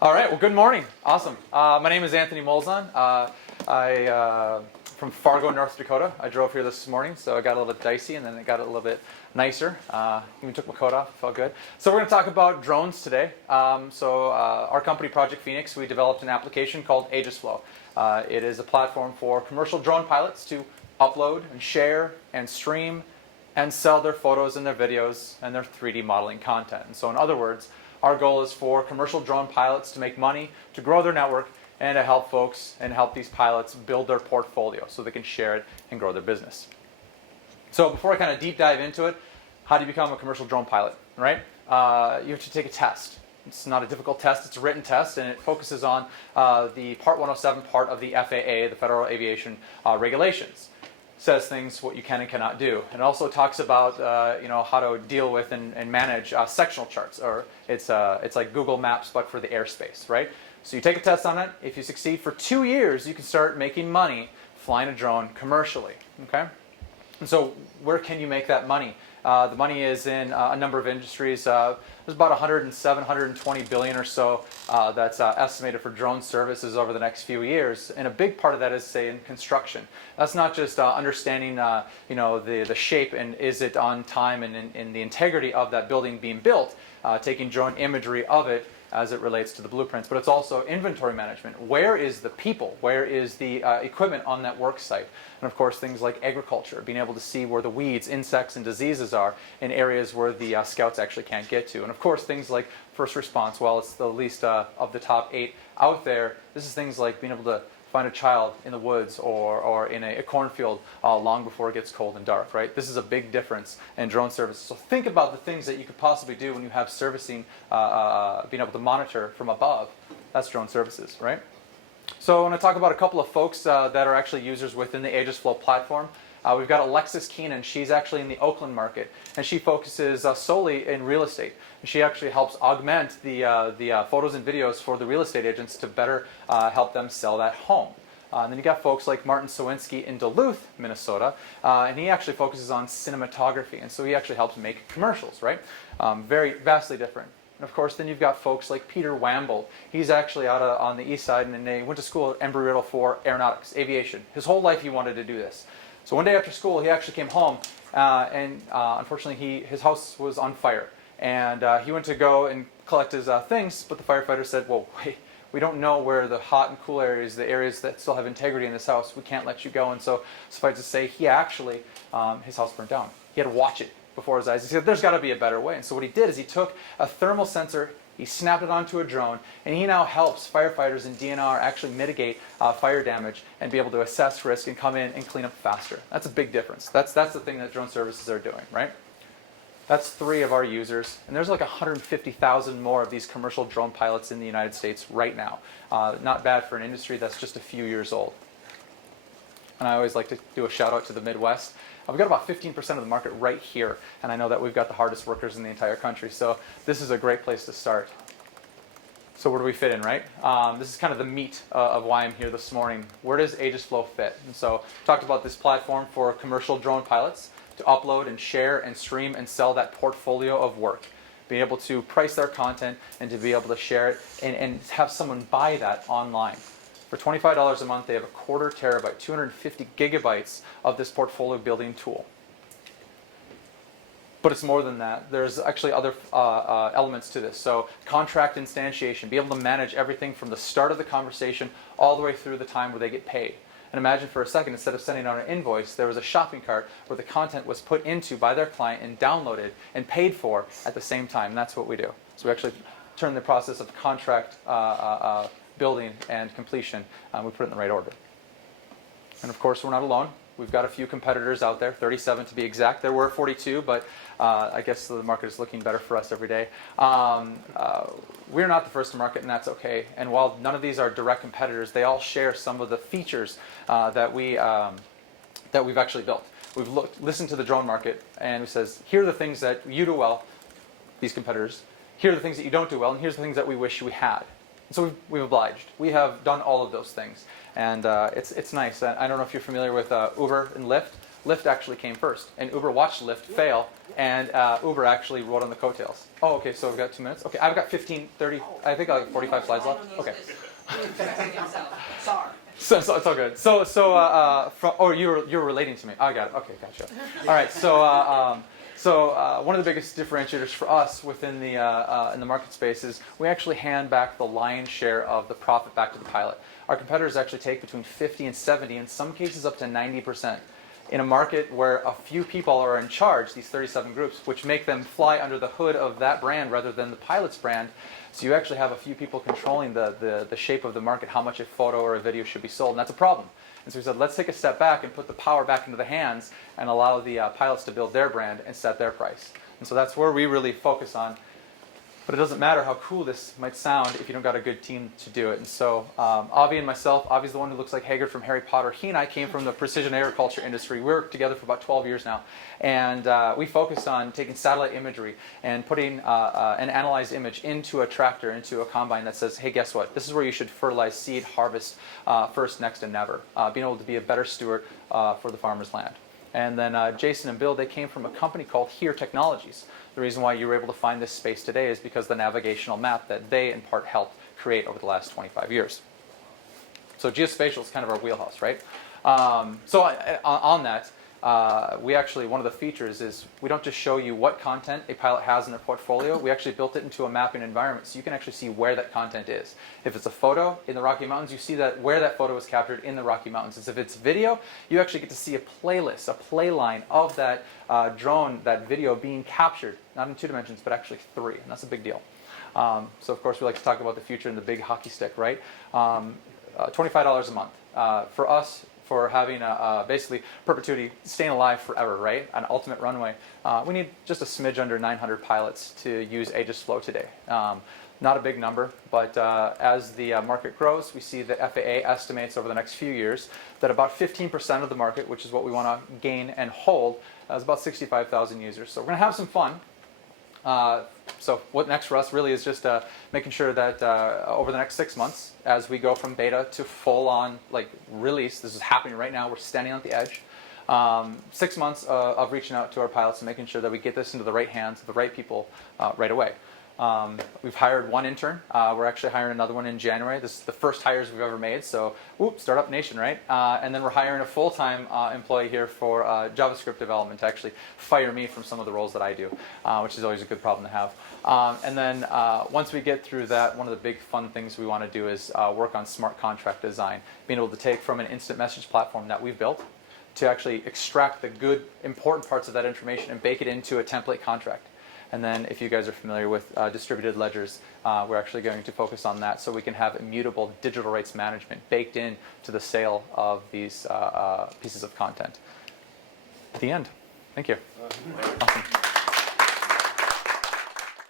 All right, well, good morning. Awesome. My name is Anthony Molzon. I from Fargo, North Dakota. I drove here this morning, so it got a little bit dicey, and then it got a little bit nicer. Even took my coat off, felt good. So we're going to talk about drones today. Our company, Project Phoenix, we developed an application called Aegisflow. It is a platform for commercial drone pilots to upload and share and stream and sell their photos and their videos and their 3D modeling content. And so in other words, our goal is for commercial drone pilots to make money, to grow their network, and to help folks and help these pilots build their portfolio so they can share it and grow their business. So before I kind of deep dive into it, how do you become a commercial drone pilot, right? You have to take a test. It's not a difficult test, it's a written test, and it focuses on the Part 107 part of the FAA, the Federal Aviation Regulations. Says things what you can and cannot do. And it also talks about how to deal with and manage sectional charts, or it's like Google Maps but for the airspace, right? So you take a test on it. If you succeed for 2 years, you can start making money flying a drone commercially. Okay. And so where can you make that money? The money is in a number of industries. There's about 107, 120 billion or so that's estimated for drone services over the next few years. And a big part of that is, say, in construction. That's not just understanding, the shape and is it on time and in the integrity of that building being built, taking drone imagery of it as it relates to the blueprints, but it's also inventory management. Where is the people? Where is the equipment on that work site? And of course, things like agriculture, being able to see where the weeds, insects, and diseases are in areas where the scouts actually can't get to. And of course, things like first response. Well, it's the least of the top 8 out there. This is things like being able to find a child in the woods or in a cornfield long before it gets cold and dark, right? This is a big difference in drone services. So think about the things that you could possibly do when you have servicing, being able to monitor from above. That's drone services, right? So I want to talk about a couple of folks that are actually users within the Aegisflow platform. We've got Alexis Keenan. She's actually in the Oakland market, and she focuses solely in real estate. And she actually helps augment the photos and videos for the real estate agents to better help them sell that home. And then you got folks like Martin Sawinski in Duluth, Minnesota, and he actually focuses on cinematography, and so he actually helps make commercials, right? Very vastly different. And of course, then you've got folks like Peter Wamble. He's actually out on the east side, and he went to school at Embry-Riddle for aeronautics, aviation. His whole life he wanted to do this. So one day after school, he actually came home, and unfortunately, his house was on fire. And he went to go and collect his things, but the firefighter said, "Whoa, wait, we don't know where the hot and cool areas, the areas that still have integrity in this house, we can't let you go." And so suffice to say, he actually, his house burned down. He had to watch it before his eyes. He said, "There's got to be a better way." And so what he did is he took a thermal sensor, he snapped it onto a drone, and he now helps firefighters and DNR actually mitigate fire damage and be able to assess risk and come in and clean up faster. That's a big difference. That's the thing that drone services are doing, right? That's 3 of our users, and there's like 150,000 more of these commercial drone pilots in the United States right now. Not bad for an industry that's just a few years old. And I always like to do a shout out to the Midwest. We've got about 15% of the market right here, and I know that we've got the hardest workers in the entire country, so this is a great place to start. So where do we fit in, right? This is kind of the meat of why I'm here this morning. Where does Aegisflow fit? And so talked about this platform for commercial drone pilots to upload and share and stream and sell that portfolio of work. Being able to price their content and to be able to share it and have someone buy that online. For $25 a month, they have a 1/4 terabyte, 250 gigabytes of this portfolio building tool. But it's more than that. There's actually other elements to this. So contract instantiation, be able to manage everything from the start of the conversation all the way through the time where they get paid. And imagine for a second, instead of sending out an invoice, there was a shopping cart where the content was put into by their client and downloaded and paid for at the same time. And that's what we do. So we actually turn the process of contract building and completion, we put it in the right order. And of course, we're not alone. We've got a few competitors out there, 37 to be exact. There were 42, but I guess the market is looking better for us every day. We're not the first to market, and that's okay. And while none of these are direct competitors, they all share some of the features that we've actually built. We've listened to the drone market, and it says, here are the things that you do well, these competitors. Here are the things that you don't do well, and here's the things that we wish we had. And so we've obliged. We have done all of those things, and it's nice. I don't know if you're familiar with Uber and Lyft. Lyft actually came first, and Uber watched Lyft fail and Uber actually rode on the coattails. Oh, okay, so we've got 2 minutes. Okay, I've got 15, 30, I think I got 45 slides left. Okay. Sorry. So it's all good. Oh, you were relating to me. I got it. Okay, gotcha. All right. So one of the biggest differentiators for us within the in the market space is we actually hand back the lion's share of the profit back to the pilot. Our competitors actually take between 50 and 70, in some cases up to 90%. In a market where a few people are in charge, these 37 groups, which make them fly under the hood of that brand rather than the pilot's brand. So you actually have a few people controlling the shape of the market, how much a photo or a video should be sold, and that's a problem. And so we said, let's take a step back and put the power back into the hands and allow the pilots to build their brand and set their price. And so that's where we really focus on. But it doesn't matter how cool this might sound if you don't got a good team to do it. And so Avi and myself, Avi's the one who looks like Hagrid from Harry Potter. He and I came from the precision agriculture industry. We worked together for about 12 years now. And we focused on taking satellite imagery and putting an analyzed image into a tractor, into a combine that says, hey, guess what? This is where you should fertilize, seed, harvest first, next, and never. Being able to be a better steward for the farmer's land. And then Jason and Bill, they came from a company called Here Technologies. The reason why you were able to find this space today is because the navigational map that they, in part, helped create over the last 25 years. So geospatial is kind of our wheelhouse, right? On that, we actually, one of the features is we don't just show you what content a pilot has in their portfolio. We actually built it into a mapping environment so you can actually see where that content is. If it's a photo in the Rocky Mountains, you see that where that photo was captured in the Rocky Mountains. If it's video, you actually get to see a playlist, a play line of that drone, that video being captured, not in 2 dimensions, but actually 3, and that's a big deal. So of course we like to talk about the future and the big hockey stick, right? $25 a month. For us, for having basically perpetuity, staying alive forever, right? An ultimate runway. We need just a smidge under 900 pilots to use Aegisflow today. Not a big number, but as the market grows, we see the FAA estimates over the next few years that about 15% of the market, which is what we want to gain and hold, is about 65,000 users. So we're going to have some fun. So what next for us really is just making sure that over the next 6 months, as we go from beta to full-on release, this is happening right now, we're standing on the edge. 6 months of reaching out to our pilots and making sure that we get this into the right hands of the right people right away. We've hired 1 intern. We're actually hiring another one in January. This is the first hires we've ever made, so startup nation, right? And then we're hiring a full-time employee here for JavaScript development to actually fire me from some of the roles that I do, which is always a good problem to have. And then once we get through that, one of the big fun things we want to do is work on smart contract design, being able to take from an instant message platform that we've built to actually extract the good, important parts of that information and bake it into a template contract. And then if you guys are familiar with distributed ledgers, we're actually going to focus on that so we can have immutable digital rights management baked in to the sale of these pieces of content. At the end. Thank you. Awesome.